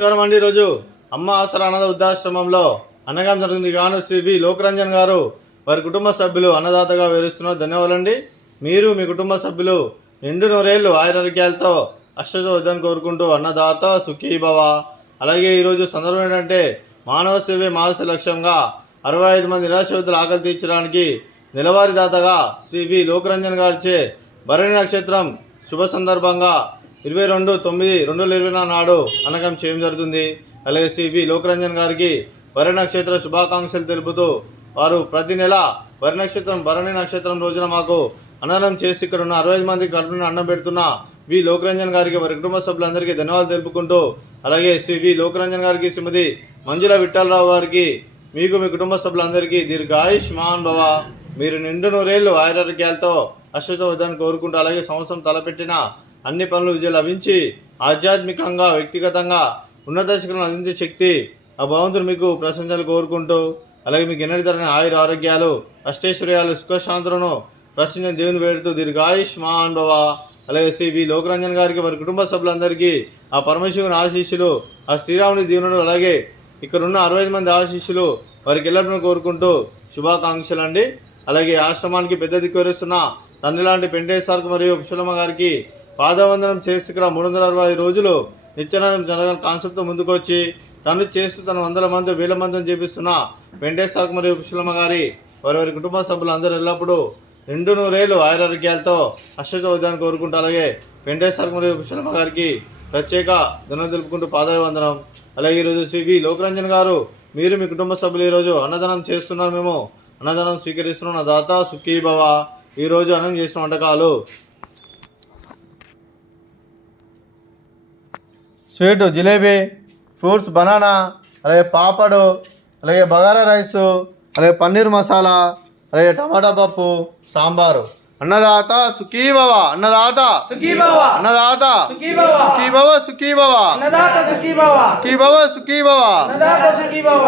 నమస్కారం అండి. ఈరోజు అమ్మ ఆసరా అనాథ వృద్ధాశ్రమంలో అన్నదానం జరిగింది. గాను శ్రీ వి లోకరంజన్ గారు వారి కుటుంబ సభ్యులు అన్నదాతగా వివరిస్తున్నారు. ధన్యవాదాలండి. మీరు మీ కుటుంబ సభ్యులు నిండు నూరేళ్లు ఆయురారోగ్యాలతో అష్టజోద్ధాన్ని కోరుకుంటూ అన్నదాత సుఖీభవ. అలాగే ఈరోజు సందర్భం ఏంటంటే మానవ సేవే మానస లక్ష్యంగా 65 మంది నిరాశ్రతుల ఆకలి తీర్చడానికి నెలవారీ దాతగా శ్రీ వి లోకరంజన్ గారిచే భరణి నక్షత్రం శుభ సందర్భంగా 22/9/2024 నాడు అన్నదానం చేయడం జరుగుతుంది. అలాగే శ్రీ వి లోకరంజన్ గారికి భరణి నక్షత్ర శుభాకాంక్షలు తెలుపుతూ వారు ప్రతి నెల భరణి నక్షత్రం రోజున మాకు అన్నదానం చేసి ఇక్కడ ఉన్న 65 మంది కడుపున అన్నం పెడుతున్న వి లోకరంజన్ గారికి వారి కుటుంబ సభ్యులందరికీ ధన్యవాదాలు తెలుపుకుంటూ, అలాగే శ్రీ వి లోకరంజన్ గారికి శ్రీమతి మంజుల విఠలరావు గారికి మీకు మీ కుటుంబ సభ్యులందరికీ దీర్ఘాయుష్మాన్ భవ, మీరు నిండు నూరేళ్లు ఆయురారోగ్యాలతో అష్టజోద్ధాన్ని కోరుకుంటూ, అలాగే సంవత్సరం తలపెట్టిన అన్ని పనులు విజయం లభించి ఆధ్యాత్మికంగా వ్యక్తిగతంగా ఉన్నత శిఖరం అందించే శక్తి ఆ భగవంతుడు మీకు ప్రశంసలు కోరుకుంటూ, అలాగే మీకు ఎన్నటి తరని ఆయుర ఆరోగ్యాలు అష్టైశ్వర్యాలు సుఖశాంతులను ప్రశ్నించిన దేవుని వేడుతూ దీర్ఘాయుష్మాన్ భవ. అలాగే శ్రీ వి లోకరంజన్ గారికి వారి కుటుంబ సభ్యులందరికీ ఆ పరమశివుని ఆశీస్సులు, ఆ శ్రీరాముని దీవెనలు, అలాగే ఇక్కడ ఉన్న 65 మంది ఆశీస్సులు వారికి ఎల్లప్పుడూ కోరుకుంటూ శుభాకాంక్షలు అండి. అలాగే ఆశ్రమానికి పెద్ద దిక్కు వరిస్తున్న తండ్రి లాంటి పెంటేశ్వర్కు మరియు పుష్పలమ్మ గారికి పాదవందనం చేసి ఇక్కడ 365 రోజులు నిత్యానందం జరగాలని కాన్సెప్ట్తో ముందుకు వచ్చి తను చేస్తూ తన 100 మంది 1000 మందిని చేపిస్తున్న వెంకటేశ్వర్కు మరియు పుష్పలమ్మ గారి వారి కుటుంబ సభ్యులు అందరూ ఎల్లప్పుడూ నిండు నూరేళ్లు ఆయురారోగ్యాలతో అష్టజోద్ధాన్ని కోరుకుంటూ, అలాగే వెంకటేశ్వర్కు మరియు పుష్పలమ్మ గారికి ప్రత్యేక ధన్యవాదాలు తెలుపుకుంటూ పాదాభివందనం. అలాగే ఈరోజు శ్రీ వి లోకరంజన్ గారు మీరు మీ కుటుంబ సభ్యులు ఈరోజు అన్నదానం చేస్తున్నారు. మేము అన్నదానం స్వీకరిస్తున్నాం. నా దాత సుఖీభవ. ఈరోజు అన్నం చేసిన వంటకాలు స్వీటు జిలేబీ, ఫ్రూట్స్ బనానా, అలాగే పాపడు, అలాగే బగారా రైసు, అలాగే పన్నీర్ మసాలా, అలాగే టమాటా పప్పు, సాంబారు. అన్నదాత సుఖీభవ, అన్నదాత సుఖీభవ, అన్నదాత సుఖీభవ, సుఖీభవ సుఖీభవ, అన్నదాత సుఖీభవ, సుఖీభవ సుఖీభవ, అన్నదాత సుఖీభవ.